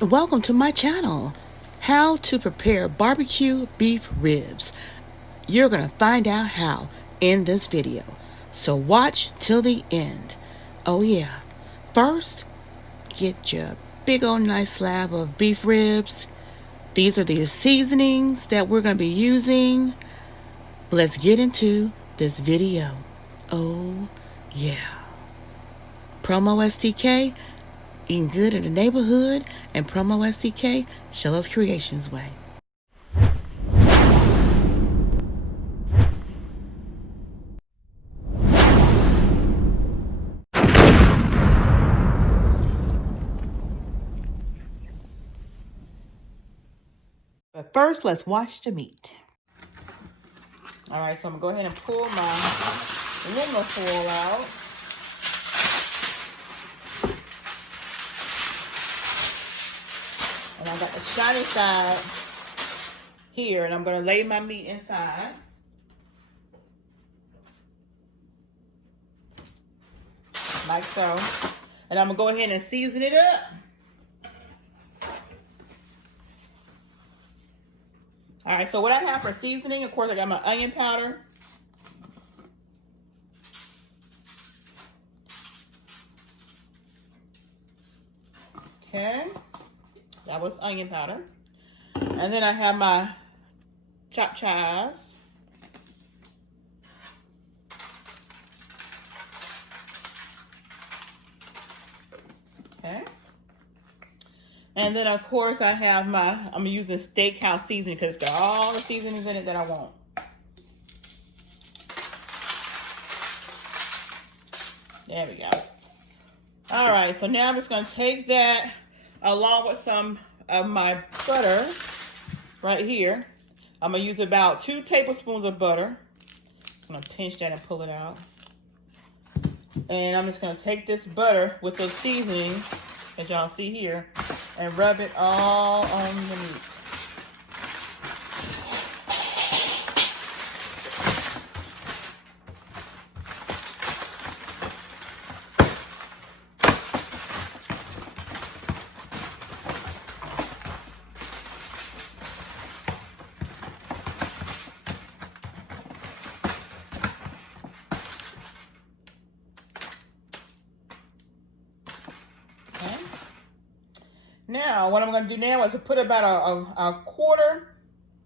Welcome to my channel, how to prepare barbecue beef ribs. You're going to find out how in this video, so watch till the end. Oh yeah, first get your big old nice slab of beef ribs. These are the seasonings that we're going to be using. Let's get into this video. Oh yeah. PromoSTK, eating good in the neighborhood, and PromoSTK, Sheila's Creations way. But first, let's wash the meat. All right, so I'm gonna go ahead and pull my aluminum foil out. And I got the shiny side here, and I'm gonna lay my meat inside. Like so. And I'm gonna go ahead and season it up. All right, so what I have for seasoning, of course, I got my onion powder. Okay, that was onion powder. And then I have my chopped chives. Okay. And then, of course, I have I'm using steakhouse seasoning because it's got all the seasonings in it that I want. There we go. All right, so now I'm just going to take that along with some of my butter right here. I'm going to use about 2 tablespoons of butter. I'm going to pinch that and pull it out. And I'm just going to take this butter with those seasonings, as y'all see here, and rub it all on the meat. Now, what I'm going to do now is to put about a quarter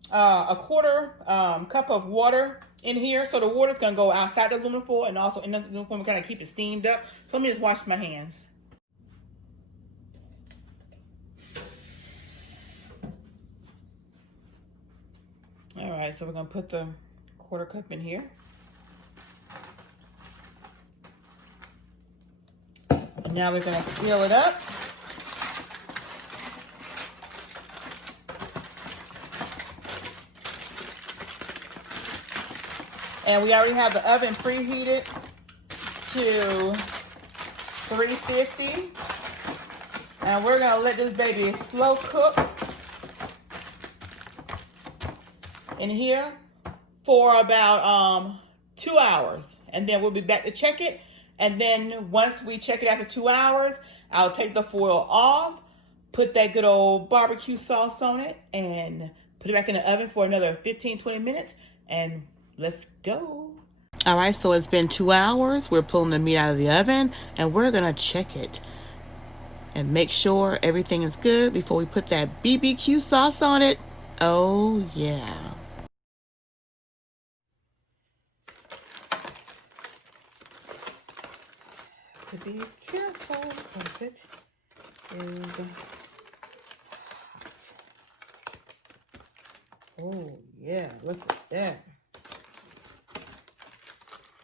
cup of water in here. So the water is going to go outside the aluminum foil and also in the aluminum foil, kind of keep it steamed up. So let me just wash my hands. All right, so we're going to put the quarter cup in here. And now we're going to fill it up. And we already have the oven preheated to 350. And we're gonna let this baby slow cook in here for about 2 hours. And then we'll be back to check it. And then once we check it after 2 hours, I'll take the foil off, put that good old barbecue sauce on it, and put it back in the oven for another 15-20 minutes. And let's go. All right, so it's been 2 hours. We're pulling the meat out of the oven, and we're gonna check it and make sure everything is good before we put that BBQ sauce on it. Oh yeah. To be careful because it is hot. Oh yeah, look at that.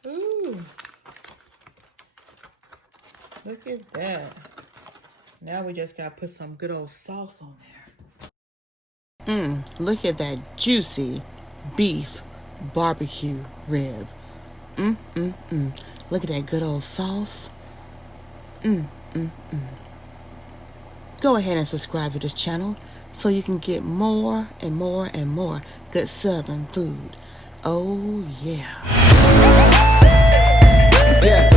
Ooh, look at that. Now we just gotta put some good old sauce on there. Look at that juicy beef barbecue rib. Look at that good old sauce. Go ahead and subscribe to this channel so you can get more and more and more good Southern food. Oh yeah. Yeah.